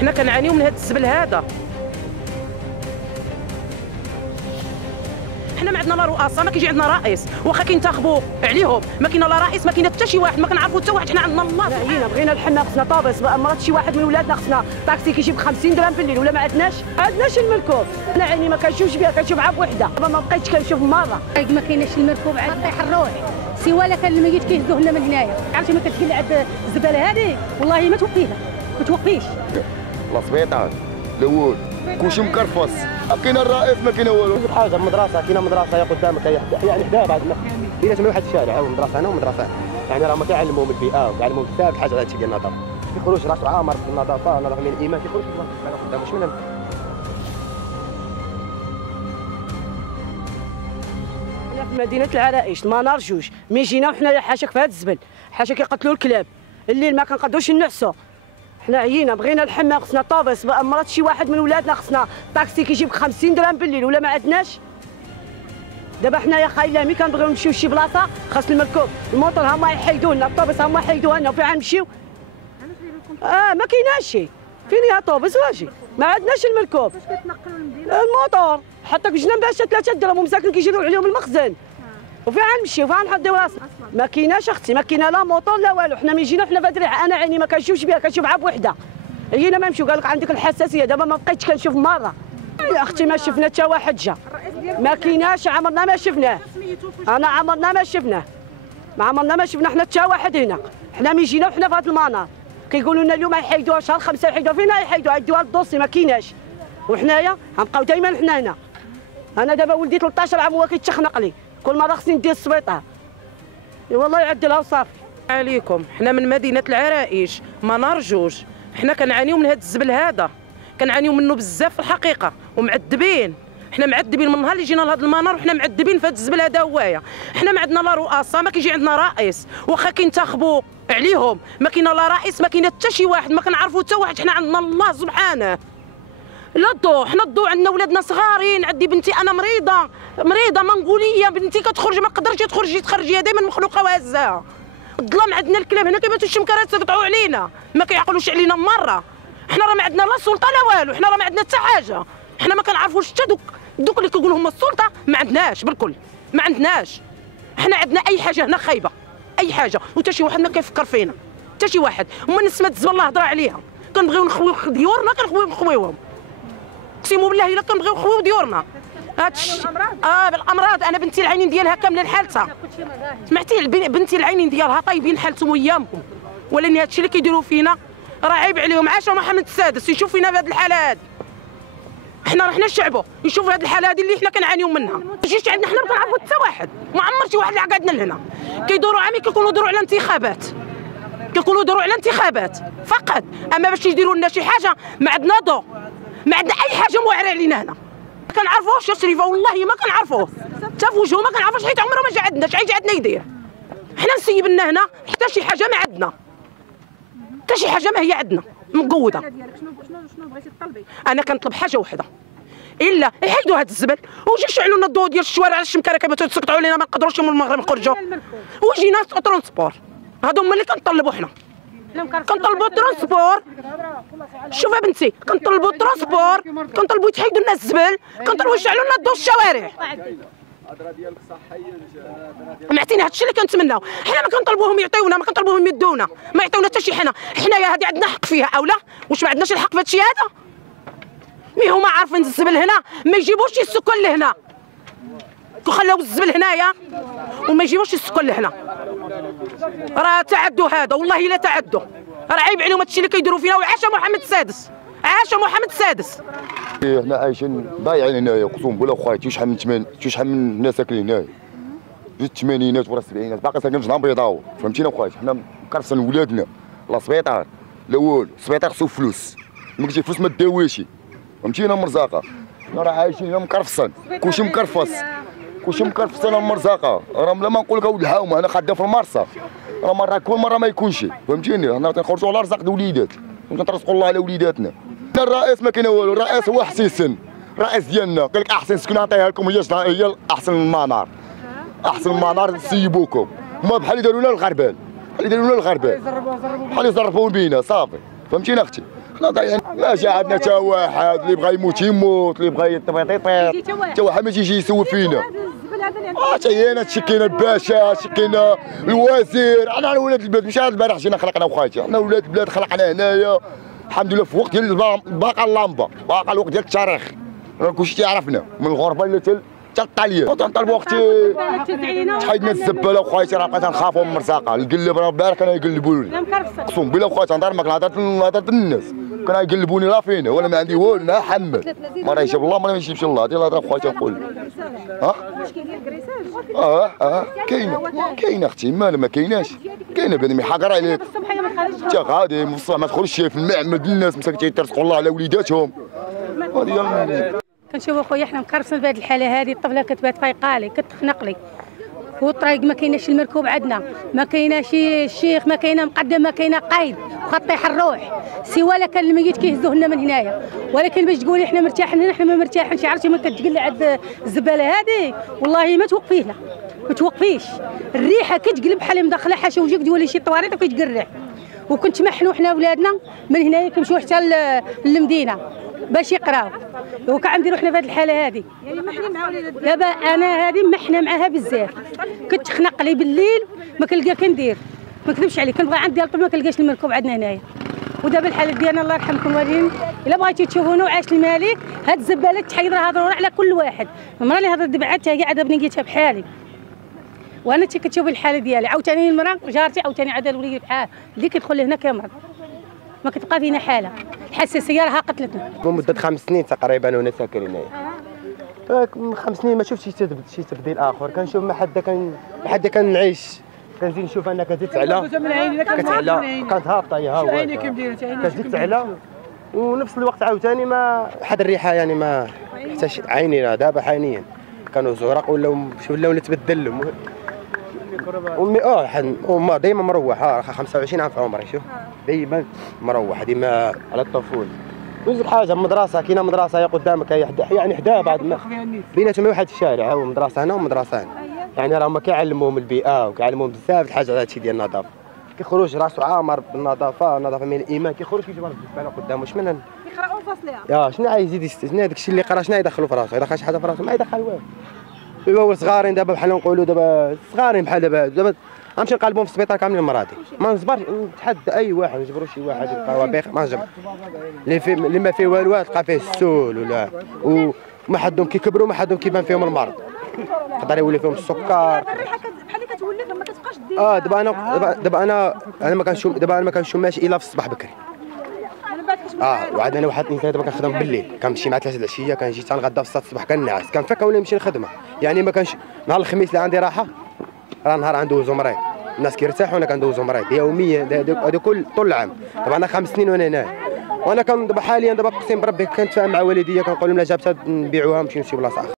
حنا كنعانيو من هذا الزبل هذا. حنا ما عندنا لا رؤساء، ما كيجي عندنا رئيس، واخا كينتخبوا عليهم ما كاين لا رئيس، ما كاين حتى شي واحد، ما كنعرفوا حتى واحد. حنا عندنا الله. عيينا بغينا الحمى، خصنا طابس، مرات شي واحد من ولادنا خصنا طاكسي كيجيب 50 درهم في الليل، ولا ما عندناش المركوب. انا عيني ما كنشوفش بها، كنشوف عا بوحده، ما بقيتش كنشوف مره. ما كايناش المركوب عاد يحروه سوا لا كان الميت كيهزوه لنا من هنايا. عرفتي ما كتقل عاد الزباله هذه والله ما توقفيها، ما توقفيش. السبيطار الاول كلشي مكرفص، كاين الرئيس ما كاين والو. حاجه مدرسه، كاينه مدرسه هي قدامك، يعني حداه بعد بيناتهم واحد الشارع، هو مدرسه هنا ومدرسه هنا، يعني راهم كيعلموهم البيئه وكيعلموهم بزاف الحاجات هادشي ديال النظافه. كيخرج راسو عامر في النظافه، نظافه من الايمان، كيخرج قدام واش من في مدينه العرائش ما نرجوش ملي جينا وحنا حاشاك في هذا الزبل، حاشا كيقتلوا الكلاب الليل، ما كنقدروش نعسوا. حنا عيينا بغينا الحمى، خصنا طابس، مرات شي واحد من ولادنا خصنا طاكسي كيجيب 50 درهم بالليل، ولا ما عندناش. دابا حنايا خايله ملي كنبغيو نمشيو لشي بلاصه خاص المركوب، الموطور هما يحيدوا لنا، الطوبيس هما يحيدوها لنا، وفين غنمشيو؟ ما كايناش شي، فين يا طوبيس واجي؟ ما عندناش المركوب. فاش كتنقلوا المدينه؟ الموطور حتى جينا باش 3 درهم ومساكن كيجريو عليهم المخزن. وفين غنمشيو؟ فين غنحطيو راسنا؟ ما كايناش اختي، ما كاينه لا موطور لا والو. حنا ملي جينا حنا في هاد الريحه، انا عيني ما كنشوفش بها، كنشوف عا بوحده. عيينا ما نمشيو، قال لك عندك الحساسيه، دابا ما بقيتش كنشوف مره. يا اختي ما شفنا حتى واحد جا، ما كايناش، عمرنا ما شفناه. انا عمرنا ما شفناه، ما عمرنا ما شفنا حنا حتى واحد هنا. حنا ملي جينا وحنا في هاد المنار كيقولوا لنا اليوم يحيدوها شهر 5 يحيدوها، فين يحيدوها؟ يدوها للدوسي، ما كايناش. وحنايا غنبقاو دائما حنا هنا. انا دابا ولدي 13 عام هو كيتشخنق لي، كل مره خصني ندير السبيطار. والله يعدلها وصافي. عليكم حنا من مدينه العرائش ما نرجوش، حنا كنعانيو من هذا الزبل هذا، كنعانيو منه بزاف في الحقيقه، ومعذبين. حنا معذبين من نهار اللي جينا لهذا المنار، وحنا معذبين في هذا الزبل هذا هوايا. حنا ما عندنا لا رؤساء، ما كيجي عندنا رئيس، واخا كينتخبوا عليهم ما كاين لا رئيس، ما كاين حتى شي واحد، ما كنعرفوا حتى واحد. حنا عندنا الله سبحانه. لا الضوء، حنا الضوء عندنا ولادنا صغارين. عندي بنتي انا مريضه منغوليه، بنتي كتخرج ما قدرتش تخرجي دائما مخلوقه وهزاها. الظلام عندنا الكلاب هنا كيباتوا الشمكرات يقطعوا علينا، ما كيعقلوش علينا مره. حنا راه ما عندنا لا سلطه لا والو، حنا راه ما عندنا حتى حاجه. حنا ما كنعرفوش حتى دوك اللي كيقولوا هما السلطه، ما عندناش بالكل، ما عندناش. حنا عندنا اي حاجه هنا خايبه، اي حاجه، وتا شي واحد ما كيفكر فينا، حتى شي واحد. هما نسمه الزبل الله هضر عليها، كنبغيو نخويو ديورنا كنخويوهم، اقسم بالله الا كنبغيو نخويو ديورنا. هادشي بالامراض. انا بنتي العينين ديالها كاملين حالتها، سمعتي بنتي العينين ديالها طايبين حالتهم ويامكم، ولكن هادشي اللي كيديروا فينا راه عيب عليهم. عاشوا محمد السادس يشوف فينا بهذه الحاله هذه، حنا رحنا شعبه يشوف هذه الحاله هذه اللي حنا كنعانيو منها. ما تجيش عندنا حنا ما كنعرفوا حتى واحد، ما عمر شي واحد اللي قعدنا لهنا. كيدوروا عامي كيقولوا دوروا على انتخابات، كيقولوا دوروا على انتخابات فقط، اما باش يديروا لنا شي حاجه ما عندنا ضوء، ما عندنا اي حاجه موعره علينا هنا. ما كنعرفوش يا شريفه والله ما كنعرفوه، حتى في وجهه ما كنعرفوش، حيت عمره ما جا عندنا. شحال جا عندنا يدير؟ حنا نسيب لنا هنا حتى شي حاجه ما عندنا، حتى شي حاجه ما هي عندنا مقوده. شنو بغيتي تطلبي؟ انا كنطلب حاجه وحده، الا يحيدوا هذا الزبل ويجي يشعلوا لنا الضوء ديال الشوارع. الشمكره كيباتوا يسقطوا علينا، ما نقدروش من المغرب نخرجوا، ويجي ناس ترونسبور. هادو هما اللي كنطلبوا حنا، كنطلبوا ترونسبور. شوف يا بنتي، كنطلبوا ترونسبور، كنطلبوا يتحيدوا لنا الزبل، كنطلبوا يشعلوا لنا الضوء الشوارع. معتيني هادشي اللي كنتمناو. حنا ما كنطلبوهم يعطيونا، ما كنطلبوهم يدونا، ما يعطيونا حتى شي. حنايا هادي عندنا حق فيها او لا؟ واش ما عندناش الحق في هادشي هذا؟ مي هما عارفين الزبل هنا ما يجيبوش السكان لهنا، خلاو الزبل هنايا وما يجيبوش السكان لهنا. راه تعدوا هذا، والله الا تعدوا، راه عيب عليهم هادشي اللي كيديروا فينا. وعاش محمد السادس، عاش محمد السادس. حنا عايشين ضايعين هنايا، قسم بالله خويا. شحال من الناس ساكنين هنايا، في الثمانينات ورا السبعينات، باقي ساكنين في جنب بيضاوي. فهمتينا خويا؟ حنا مكرفسين ولادنا. لا سبيطار لا والو، السبيطار خصو فلوس، ما كاينش فلوس ما داويش. فهمتينا مرزاقه؟ حنا راه عايشين هنا مكرفصين، كلشي مكرفص، كلشي مكرفص. انا المرزاقه راه بلا ما نقول لك اولاد الحومه، انا خدام في المرصه، راه مره كل مره ما يكونش. فهمتيني؟ حنا تنخرجوا على رزق الوليدات، ونترزقوا الله على وليداتنا. الرئيس ما كاين والو، الرئيس هو حسيسن، الرئيس ديالنا قال لك احسن سكن نعطيها لكم، هي احسن المنار، احسن المنار سيبوكم. هما بحال اللي داروا لنا الغربال، بحال اللي داروا لنا الغربال، بحال اللي زربوا بينا صافي. فهمتينا اختي؟ حنا ضايعين ماشي عندنا حتى واحد اللي بغى يموت يموت، اللي بغى يطيط يطيط، حتى واحد ما يجي يسوي فينا. حتى هنا شكينا الباشا، شكينا الوزير، انا ولاد البلاد ماشي هذا البارح جينا خلقنا وخايتي، انا ولاد البلاد خلقنا هنايا الحمد لله في وقت ديال باقا اللامبه، باقا الوقت ديال التاريخ، كلشي تيعرفنا من الغربه اللي حتى الطاليان. وتنطلبوا اختي تحيدنا الزباله وخايتي، راه بقيت نخافوا من المرزقه، القلب راه البارح كانوا يقلبوني، اقسم بالله وخايتي نهضر معاك هضرت للناس كانوا يقلبوني لا فينا ولا ما عندي والو لا حمل، ما يجيب الله ما يجيبش الله، هذه الهضره خواتي نقول. كاينه اختي ما كايناش، كاينه بنادم يحقر عليك انت غادي من الصباح ما تخرجش في المعمل الناس مساكين تيرزقوا الله على وليداتهم. هذه كنشوفوا خويا حنا مكرفسين بهذه الحاله هذه، الطفله كتبات فايقه لي كتخنق لي، والطريق ما كايناش المركوب عندنا، ما كايناش الشيخ، ما كاينه مقدم، ما كاينه قايد، وخا طيح الروح سوا لا كان الميت كيهزوه لنا من هنايا. ولكن باش تقولي حنا مرتاحين هنا، حنا ما مرتاحينش. عرفتي من كتقلع عند الزباله هذه والله ما توقفينا، ما توقفيش، الريحه كتقلب بحال مدخله حشوجك ديولي شي طواريط وكتقرع. وكنت محنوا حنا ولادنا من هنايا كنمشيو حتى للمدينه باش يقراو، وكنديروا حنا في هذه الحاله هذه. يعني محنين مع وليدات دابا انا هذه محنه معاها بزاف، كنت تخنق لي بالليل ما كنلقى كندير، ما نكذبش عليك، كنبغي عندي الطفل ما كنلقاش المركوب عندنا هنايا. ودابا الحاله ديالنا الله يرحمكم الوالدين، الا بغيتو تشوفونا وعاش المالك هاد الزبالات تحيد راه هضروا على كل واحد. المراه اللي هضرت دابا عاد قاعده بنيتها بحالي، وانا انت كتشوفي الحاله ديالي. عاوتاني المراه جارتي عاوتاني عاد الوليد بحال اللي كيدخل لهنا كيمرض، ما كتبقى فينا حاله، الحساسيه راها قتلتنا. مده 5 سنين تقريبا وانا ساكن هنايا. 5 سنين ما شفتش شي تبديل اخر، كنشوف ما حدا كنعيش، كنزيد نشوف انها كتزيد تعلى كانت هابطه هي ها هو كتزيد تعلى، ونفس الوقت عاوتاني ما حد الريحه يعني ما حتى عينينا دابا حاليا كانوا زرق ولاو نتبدل امي ديما مروح 25 عام في عمري، شوف ديما مروح ديما على الطفول. وزيد حاجه مدرسه، كاينه مدرسه هي قدامك يعني حداه بعد ما بيناتهم واحد الشارع، هو مدرسه هنا ومدرسه هنا، يعني راهم كيعلموهم البيئه وكيعلموهم بزاف الحاجات هادشي ديال النظافه. كيخرج راسو عامر بالنظافه، النظافه من الايمان، كيخرج كيجبر الزباله قدامه شمن يقراو فاصلها. يا شنو عايز شنو هذاك الشيء اللي قرا شنو يدخلوا في راسو، اذا خرج حاجه في راسو ما يدخل والو. ايوا صغارين دابا بحال نقولوا دابا صغارين بحال دابا غنمشي نقلبهم في السبيطار كاملين المرضي، ما نصبرش نتحدى اي واحد نجبروا شي واحد يبقى بايخ ما نجبر اللي ما فيه والو تلقى فيه السول ولا وما حدهم كيكبروا ما حدهم كيبان فيهم المرض، يقدر يولي فيهم السكر. الريحه بحال اللي كتولف ما كتبقاش دير. دابا انا ما كنشم ماشي الا في الصباح بكري. وعاد انا واحد الانسان دابا كنخدم بالليل، كنمشي مع 3 العشيه كنجي تنغدا في 6 الصباح كنعس، كنفيق ولا نمشي للخدمه، يعني ما كانش نهار الخميس اللي عندي راحه راه نهار ندوزو مريض، الناس كيرتاحوا وانا كندوزو مريض يوميا، هذا كل طول العام. دابا انا 5 سنين وانا هنا، وانا دابا حاليا دابا اقسم بربي كنتفاهم مع والديا كنقول لهم لا جابتها نبيعوها نمشيو لشي بلاصه اخرى.